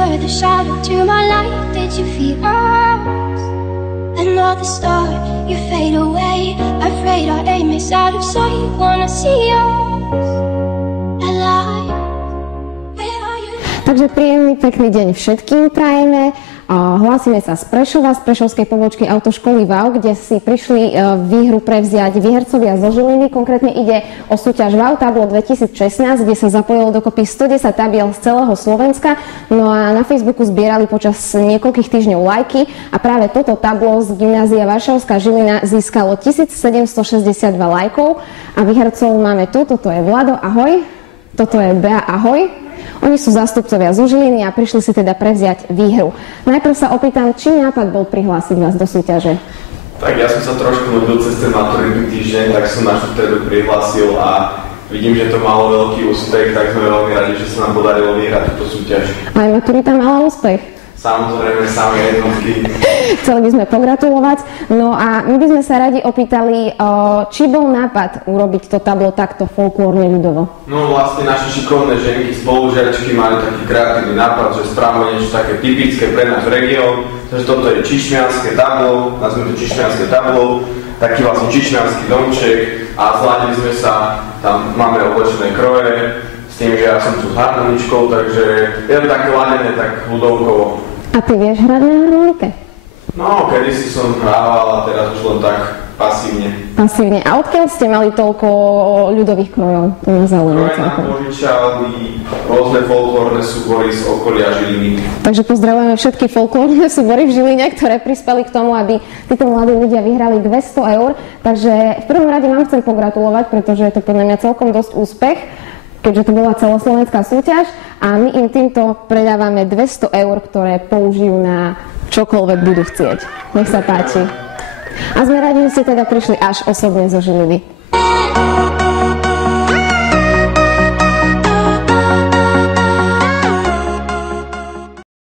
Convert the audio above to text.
were the shadow to my light. Did you feel us? Another star, you fade away. Afraid our aim is out of sight. Wanna see us alive. Where are you? Takže príjemný, pekný deň všetkým prajeme. Hlásime sa z Prešova, z prešovskej pobočky autoškoly VAU, kde si prišli výhru prevziať výhercovia zo Žiliny. Konkrétne ide o súťaž VAU Tablo 2016, kde sa zapojilo dokopy 110 tabiel z celého Slovenska. No a na Facebooku zbierali počas niekoľkých týždňov lajky a práve toto tablo z gymnázia Varšavská Žilina získalo 1762 lajkov a výhercov máme tu. Toto je Vlado, ahoj. Toto je Bea, ahoj. Oni sú zástupcovia zo Žiliny a prišli si teda prevziať výhru. Najprv sa opýtam, či nápad bol prihlásiť vás do súťaže? Tak ja som sa trošku nudil cez ten maturitný týždeň, tak som našu stredu prihlásil a vidím, že to malo veľký úspech, tak sme veľmi radi, že sa nám podarilo vyhrať túto súťaž. Aj maturita mala úspech? Samozrejme, samé jednotky. Chceli by sme pogratulovať. No a my by sme sa radi opýtali, či bol nápad urobiť to tablo takto folklórne ľudovo? No vlastne naše šikovné ženky, spolužiačky mali taký kreatívny nápad, že spravíme niečo také typické pre náš región. Takže toto je čišmianske tablo, nazvime to čišmianske tablo, taký vlastne čišmiansky domček a zladili sme sa, tam máme oblečené kroje, s tým, že ja som tu s harmoničkou, takže je to také ladené, tak ľudovkovo. A ty vieš hrať na harmonike? No, kedysi som hrával a teraz už len tak pasívne. Pasívne. A odkiaľ ste mali toľko ľudových krojov? To ma zaujíma. Kroje nám požičali rôzne folklórne súbory z okolia Žiliny. Takže pozdravujeme všetky folklórne súbory v Žiline, ktoré prispeli k tomu, aby títo mladí ľudia vyhrali 200 eur. Takže v prvom rade vám chcem pogratulovať, pretože je to podľa mňa celkom dosť úspech, keďže to bola celoslovenská súťaž a my im týmto predávame 200 eur, ktoré použijú na čokoľvek budú chcieť. Nech sa páči. A sme radi, že ste teda prišli až osobne zo Žiliny.